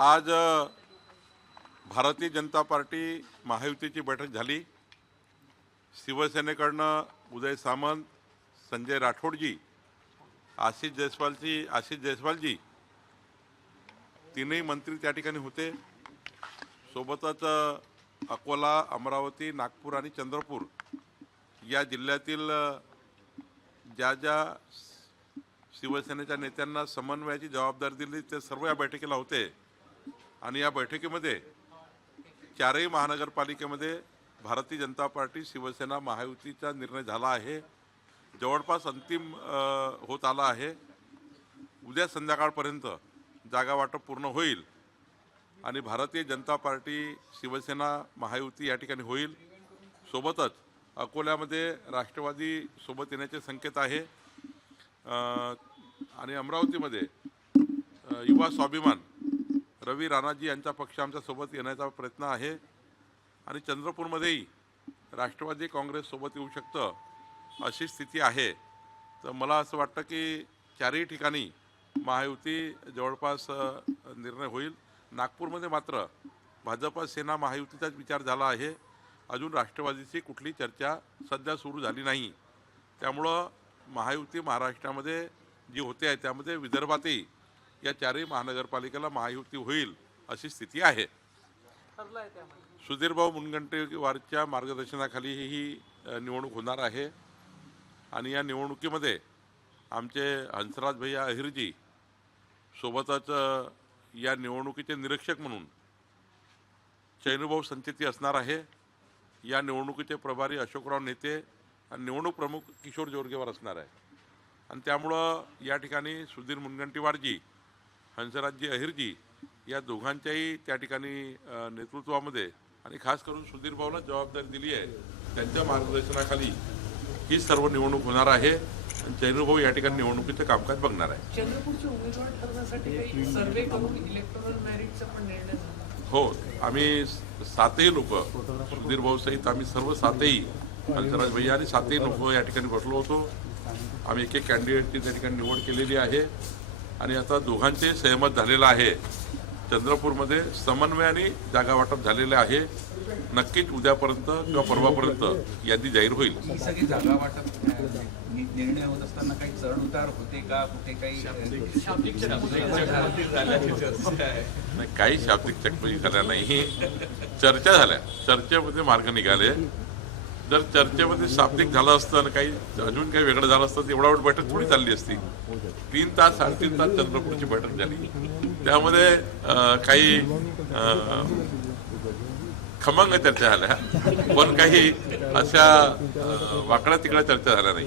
आज भारतीय जनता पार्टी महायुतीची बैठक झाली। शिवसेनेकडनं उदय सामंत, संजय राठोडजी, आशिष जयस्वालजी तीनही मंत्री त्या ठिकाणी होते। सोबतच अकोला, अमरावती, नागपूर आणि चंद्रपूर या जिल्ह्यातील ज्या शिवसेनेच्या नेत्यांना समन्वयाची जबाबदारी दिली ते सर्व या बैठकीला होते। आणि या बैठकीमध्ये चारही महानगरपालिकेमध्ये भारतीय जनता पार्टी, शिवसेना, महायुतीचा निर्णय झाला आहे। जवळपास अंतिम होत आला आहे। उद्या संध्याकाळपर्यंत जागा वाटप पूर्ण होईल आणि भारतीय जनता पार्टी, शिवसेना, महायुती या ठिकाणी होईल। सोबतच अकोल्यामध्ये राष्ट्रवादी सोबत येण्याचे संकेत आहे आणि अमरावतीमध्ये युवा स्वाभिमान रवी राणाजी यांचा पक्ष आमच्या सोबत येण्याचा प्रयत्न आहे आणि चंद्रपूरमध्येही राष्ट्रवादी काँग्रेस सोबत येऊ शकतं अशी स्थिती आहे। तर मला असं वाटतं की चारही ठिकाणी महायुती जवळपास निर्णय होईल। नागपूरमध्ये मात्र भाजप सेना महायुतीचाच विचार झाला आहे। अजून राष्ट्रवादीची कुठली चर्चा सध्या सुरू झाली नाही। त्यामुळं महायुती महाराष्ट्रामध्ये जी होते आहे त्यामध्ये विदर्भातही या चारही महानगरपालिकेला महायुती होईल अशी स्थिती आहे। सुधीरभाऊ मुनगंटीवारच्या मार्गदर्शनाखाली ही निवडणूक होणार आहे आणि या निवडणुकीमध्ये आमचे हंसराज भैया अहिरजी सोबतच या निवडणुकीचे निरीक्षक म्हणून चैनुभाऊ संचेती असणार आहे। या निवडणुकीचे प्रभारी अशोकराव नेते आणि निवडणूक प्रमुख किशोर जोरगेवार असणार आहे आणि त्यामुळं या ठिकाणी सुधीर मुनगंटीवारजी, हंसराजजी अहिरजी या दोघांच्याही त्या ठिकाणी नेतृत्वामध्ये आणि खास करून सुधीर भाऊला जबाबदारी दिली आहे। त्यांच्या मार्गदर्शनाखाली ही सर्व निवडणूक होणार आहे आणि चैनुभाऊ या ठिकाणी निवडणुकीचं कामकाज बघणार आहे। चंद्रपूरचे उमेदवार ठरवण्यासाठी काही सर्वे करून इलेक्टोरल मेरिटचा पण निर्णय झाला। हो, आम्ही सातही लोक, सुधीर भाऊ सहित आम्ही सर्व सातही, हंसराज भैया आणि सातही लोक या ठिकाणी बसलो होतो। आम्ही एक कॅन्डिडेटची त्या ठिकाणी निवड केलेली आहे आणि आता दोघांचे सहमत झालेलं आहे। चंद्रपूरमध्ये समन्वयाने जागा वाटप झालेले आहे। नक्कीच उद्यापर्यंत किंवा परवापर्यंत यादी जाहीर होईल। ही सगळी जागा वाटप निर्णय होत असताना काही चढ उतार होते का? कुठे काही काही शाब्दिक चकमकी झाल्या नाही, चर्चा झाल्या। चर्चेमध्ये मार्ग निघाले। जर चर्चेमध्ये शाब्दिक झालं असतं आणि काही अजून काही वेगळं झालं असतं तर एवढा वेळ बैठक थोडी चालली असती। 3 तास 3.5 तास चंद्रपूरची बैठक झाली। त्यामध्ये काही खमंग चर्चा झाल्या पण काही अशा वाकड्या तिकड्या चर्चा झाल्या नाही।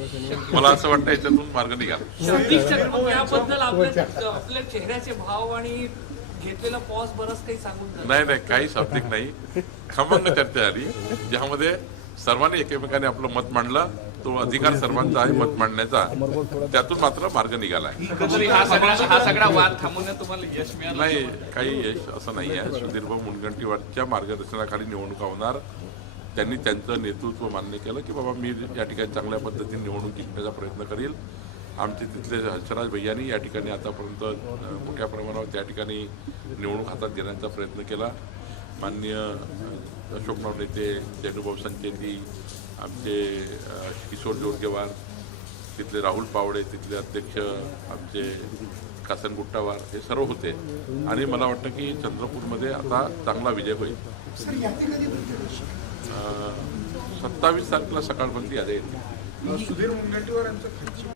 मला असं वाटतं याच्यातून मार्ग निघाला। याबद्दल आपल्या चेहऱ्याचे भाव आणि घेतलेला पॉज बरंच काही सांगून नाही, काही शाब्दिक नाही, खमंग चर्चा झाली ज्यामध्ये सर्वांनी एकमेकाने आपलं मत मांडलं। तो अधिकार सर्वांचा आहे मत मांडण्याचा, त्यातून मात्र मार्ग निघाला आहे। हा सगळा वाद थांबवण्यात तुम्हाला यश मिळालं नाही, काही यश असं नाही आहे। सुधीरभाऊ मुनगंटीवारच्या मार्गदर्शनाखाली निवडणुका होणार। त्यांनी त्यांचं नेतृत्व मान्य केलं की बाबा मी या ठिकाणी चांगल्या पद्धतीने निवडणूक जिंकण्याचा प्रयत्न करील। आमचे तिथले हंसराज भैयांनी या ठिकाणी आतापर्यंत मोठ्या प्रमाणावर त्या ठिकाणी निवडणूक हातात घेण्याचा प्रयत्न केला। माननीय अशोकराव नेते, चैनुभाऊ संचेती, आमचे किशोर जोरगेवार, तिथले राहुल पावडे, तिथले अध्यक्ष आमचे कासन गुट्टावार, हे सर्व होते आणि मला वाटतं की चंद्रपूरमध्ये आता चांगला विजय होईल। 27 तारखेला सकाळपर्यंत यादी येते। सुधीर मुनगंटीवार यांचा